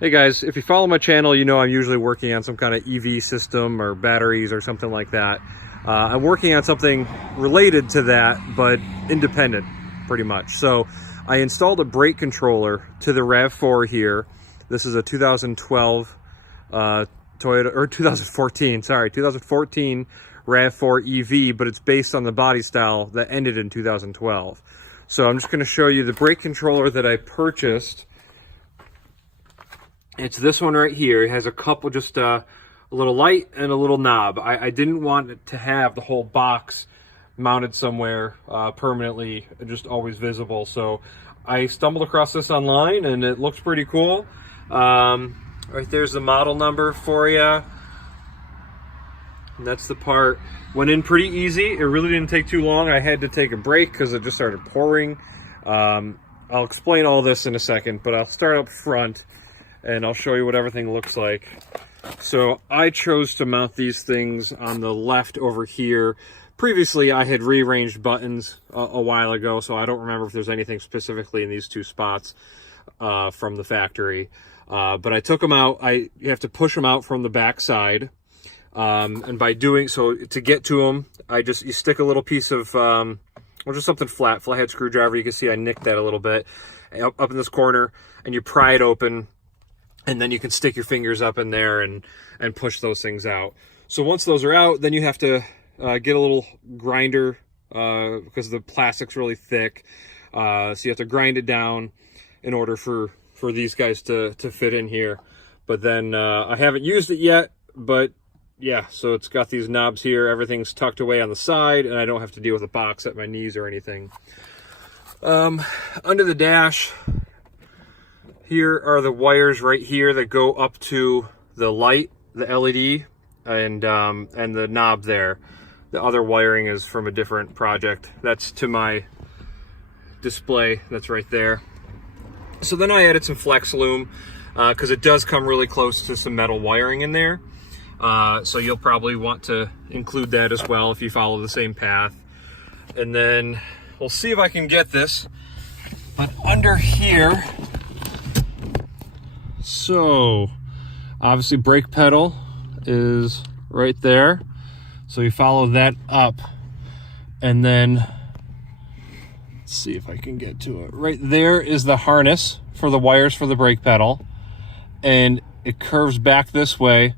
Hey guys, if you follow my channel, you know I'm usually working on some kind of EV system or batteries or something like that. I'm working on something related to that, but independent, pretty much. So I installed a brake controller to the RAV4 here. This is a 2012 Toyota, or 2014 RAV4 EV, but it's based on the body style that ended in 2012. So I'm just going to show you the brake controller that I purchased. It's this one right here. It has a couple, just a little light and a little knob. I didn't want it to have the whole box mounted somewhere permanently, just always visible. So I stumbled across this online and it looks pretty cool. Right there's the model number for you. And that's the part. Went in pretty easy. It really didn't take too long. I had to take a break because it just started pouring. I'll explain all this in a second, but I'll start up front and I'll show you what everything looks like. So I chose to mount these things on the left over here. Previously I had rearranged buttons a while ago, so I don't remember if there's anything specifically in these two spots from the factory. But I took them out. You have to push them out from the back side. And by doing so, to get to them, you stick a little piece of, or just something flathead screwdriver. You can see I nicked that a little bit up in this corner, and you pry it open. And then you can stick your fingers up in there and push those things out. So once those are out, then you have to get a little grinder because the plastic's really thick. So you have to grind it down in order for these guys to fit in here. But then I haven't used it yet, but yeah, so it's got these knobs here. Everything's tucked away on the side, and I don't have to deal with a box at my knees or anything. Under the dash, here are the wires right here that go up to the light, the LED, and the knob there. The other wiring is from a different project. That's to my display. That's right there. So then I added some flex loom because it does come really close to some metal wiring in there. So you'll probably want to include that as well if you follow the same path. And then we'll see if I can get this. But under here, so obviously brake pedal is right there. So you follow that up, and then let's see if I can get to it. Right there is the harness for the wires for the brake pedal, and it curves back this way.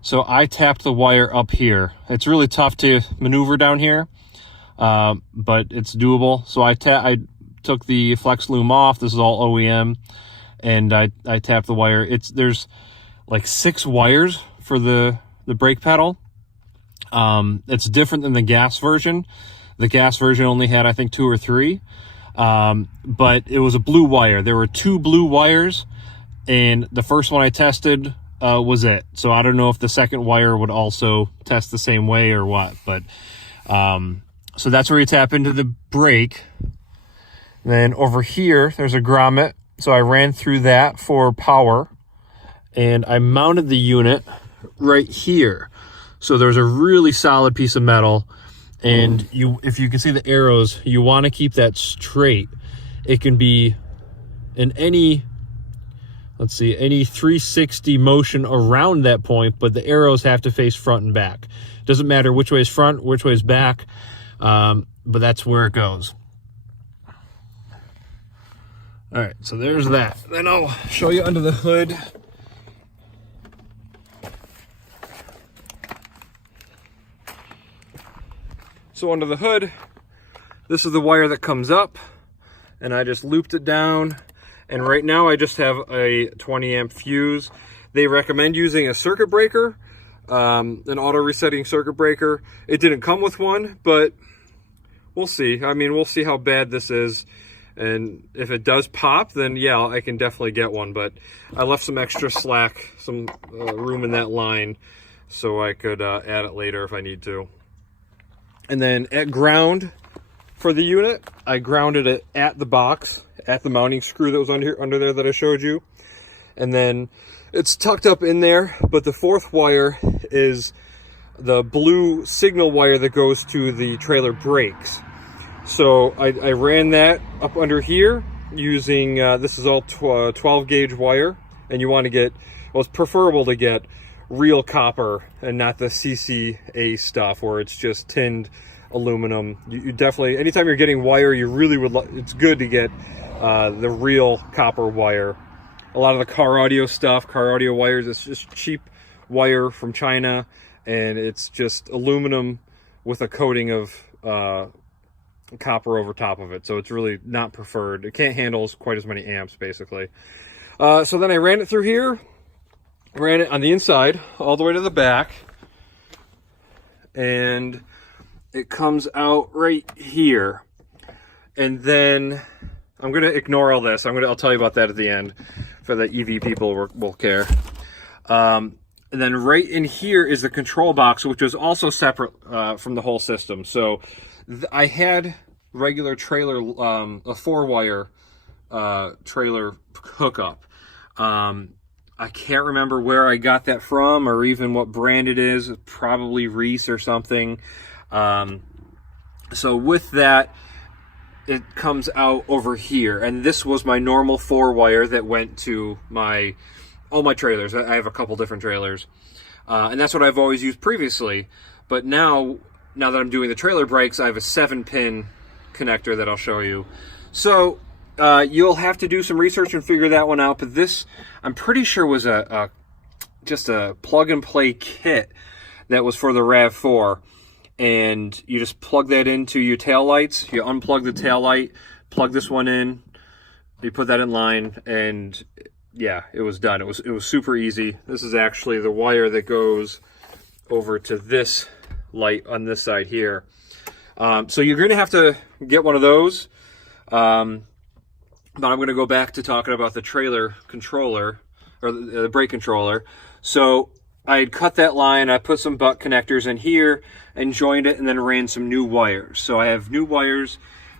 So I tapped the wire up here. It's really tough to maneuver down here, but it's doable. So I took the flex loom off. This is all OEM. And I tapped the wire. There's like 6 wires for the brake pedal. It's different than the gas version. The gas version only had, I think, 2 or 3. But it was a blue wire. There were 2 blue wires, and the first one I tested was it. So I don't know if the second wire would also test the same way or what. But so that's where you tap into the brake. And then over here, there's a grommet. So I ran through that for power, and I mounted the unit right here. So there's a really solid piece of metal, and if you can see the arrows, you want to keep that straight. It can be in any 360 motion around that point, but the arrows have to face front and back. Doesn't matter which way is front, which way is back, but that's where it goes. All right, so there's that. Then I'll show you under the hood. So under the hood, this is the wire that comes up, and I just looped it down. And right now I just have a 20 amp fuse. They recommend using a circuit breaker, an auto resetting circuit breaker. It didn't come with one, but we'll see. I mean, we'll see how bad this is. And if it does pop, then yeah, I can definitely get one. But I left some extra slack, some room in that line, so I could add it later if I need to. And then at ground for the unit, I grounded it at the box, at the mounting screw that was under there that I showed you. And then it's tucked up in there, but the 4th wire is the blue signal wire that goes to the trailer brakes. So I ran that up under here using, this is all 12 gauge wire and you want to get, well, it's preferable to get real copper and not the CCA stuff where it's just tinned aluminum. You definitely, anytime you're getting wire, you really would, it's good to get the real copper wire. A lot of the car audio stuff, car audio wires, it's just cheap wire from China, and it's just aluminum with a coating of copper over top of it, so it's really not preferred. It can't handle quite as many amps, basically. So then I ran it through here, ran it on the inside all the way to the back, and it comes out right here. And then I'm going to ignore all this. I'll tell you about that at the end for the EV people will care. And then right in here is the control box, which was also separate from the whole system. So I had regular trailer, a 4-wire trailer hookup. I can't remember where I got that from or even what brand it is. Probably Reese or something. So with that, it comes out over here, and this was my normal 4-wire that went to all my trailers. I have a couple different trailers, and that's what I've always used previously. But now that I'm doing the trailer brakes, I have a 7-pin connector that I'll show you. So you'll have to do some research and figure that one out. But this, I'm pretty sure, was just a plug and play kit that was for the RAV4. And you just plug that into your tail lights. You unplug the tail light, plug this one in, you put that in line, and yeah, it was done. It was super easy. This is actually the wire that goes over to this light on this side here. So you're going to have to get one of those. But I'm going to go back to talking about the trailer controller, or the brake controller. So I had cut that line, I put some butt connectors in here and joined it, and then ran some new wires. So I have new wires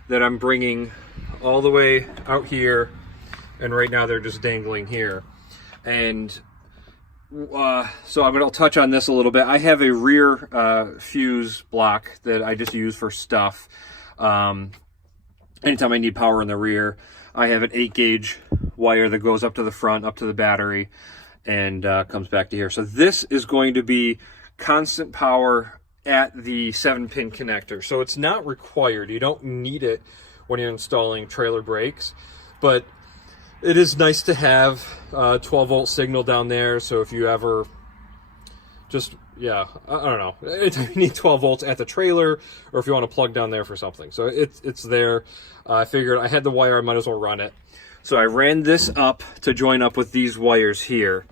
that I'm bringing all the way out here, and right now they're just dangling here. And so I'm going to touch on this a little bit. I have a rear fuse block that I just use for stuff. Anytime I need power in the rear, I have an 8-gauge wire that goes up to the front, up to the battery, and comes back to here. So this is going to be constant power at the 7-pin connector. So it's not required. You don't need it when you're installing trailer brakes, but it is nice to have a 12-volt signal down there. So if you ever just, yeah, I don't know, anytime you need 12 volts at the trailer, or if you want to plug down there for something. So it's there. I figured I had the wire, I might as well run it. So I ran this up to join up with these wires here.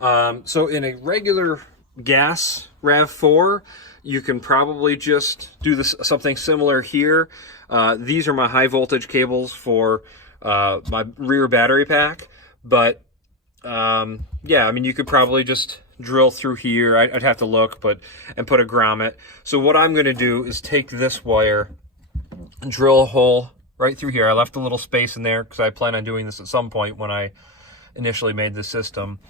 So in a regular gas RAV4, you can probably just do this, something similar here. These are my high voltage cables for my rear battery pack. But yeah, I mean, you could probably just drill through here. I'd have to look, and put a grommet. So what I'm going to do is take this wire and drill a hole right through here. I left a little space in there because I plan on doing this at some point when I initially made the system.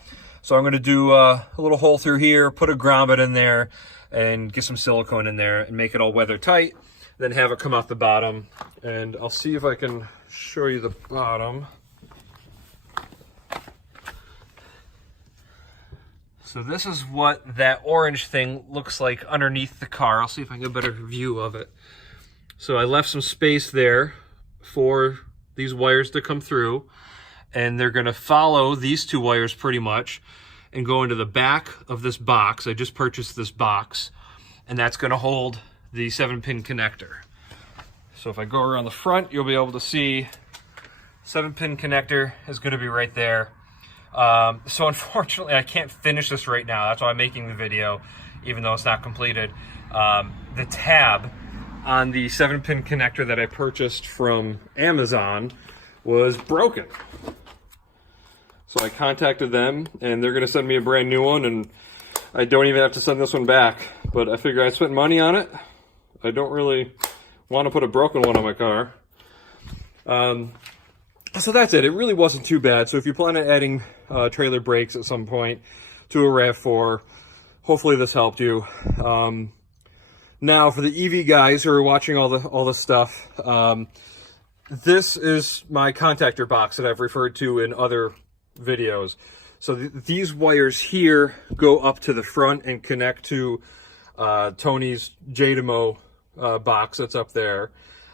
So I'm going to do a little hole through here, put a grommet in there, and get some silicone in there and make it all weather tight, then have it come off the bottom. And I'll see if I can show you the bottom. So this is what that orange thing looks like underneath the car. I'll see if I can get a better view of it. So I left some space there for these wires to come through, and they're going to follow these 2 wires pretty much and go into the back of this box. I just purchased this box, and that's going to hold the 7-pin connector. So if I go around the front, you'll be able to see 7-pin connector is going to be right there. So unfortunately, I can't finish this right now. That's why I'm making the video, even though it's not completed. The tab on the 7-pin connector that I purchased from Amazon was broken. So I contacted them, and they're going to send me a brand new one, and I don't even have to send this one back. But I figure I spent money on it. I don't really want to put a broken one on my car. So that's it. It really wasn't too bad. So if you plan on adding trailer brakes at some point to a RAV4, hopefully this helped you. Now for the EV guys who are watching all this stuff, this is my contactor box that I've referred to in other videos. So these wires here go up to the front and connect to Tony's JDMO box that's up there.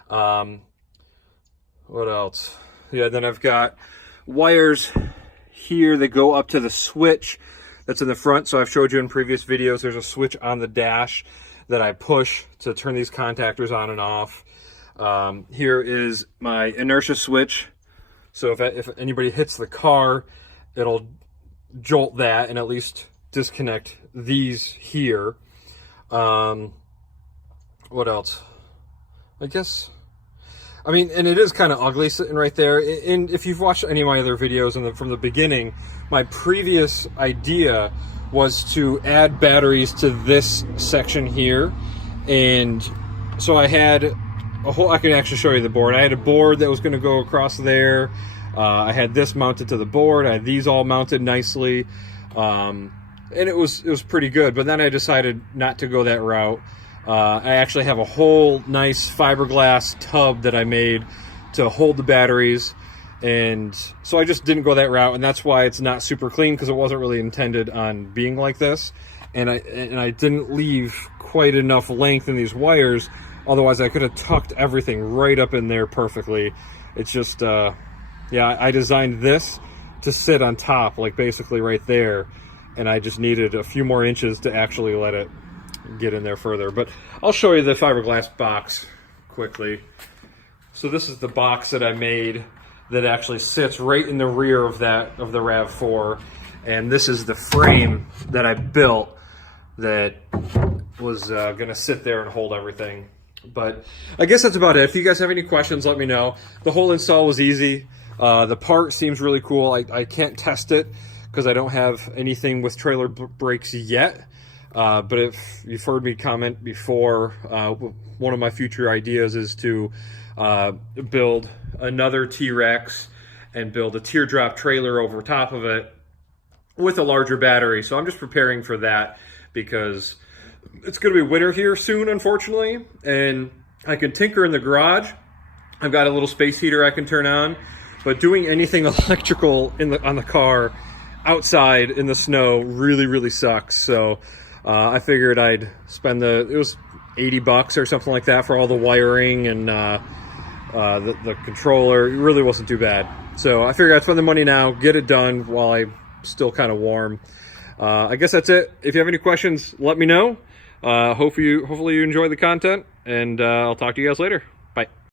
What else? Yeah, then I've got wires here that go up to the switch that's in the front. So I've showed you in previous videos, there's a switch on the dash that I push to turn these contactors on and off. Here is my inertia switch. So if anybody hits the car, it'll jolt that and at least disconnect these here. What else? I mean, and it is kind of ugly sitting right there. And if you've watched any of my other videos from the beginning, my previous idea was to add batteries to this section here. And so I had I can actually show you the board. I had a board that was going to go across there. I had this mounted to the board. I had these all mounted nicely. And it was pretty good. But then I decided not to go that route. I actually have a whole nice fiberglass tub that I made to hold the batteries, and so I just didn't go that route, and that's why it's not super clean, because it wasn't really intended on being like this. And I didn't leave quite enough length in these wires, otherwise I could have tucked everything right up in there perfectly. It's just yeah, I designed this to sit on top, like basically right there, and I just needed a few more inches to actually let it get in there further. But I'll show you the fiberglass box quickly. So this is the box that I made that actually sits right in the rear of the RAV4, and this is the frame that I built that was gonna sit there and hold everything. But I guess that's about it. If you guys have any questions, let me know. The whole install was easy. The part seems really cool. I can't test it because I don't have anything with trailer brakes yet. But if you've heard me comment before, one of my future ideas is to build another T-Rex and build a teardrop trailer over top of it with a larger battery. So I'm just preparing for that because it's going to be winter here soon, unfortunately, and I can tinker in the garage. I've got a little space heater I can turn on, but doing anything electrical on the car outside in the snow really sucks. So I figured I'd spend it was $80 or something like that for all the wiring and the controller. It really wasn't too bad. So I figured I'd spend the money now, get it done while I'm still kind of warm. I guess that's it. If you have any questions, let me know. Hopefully you enjoy the content, and I'll talk to you guys later. Bye.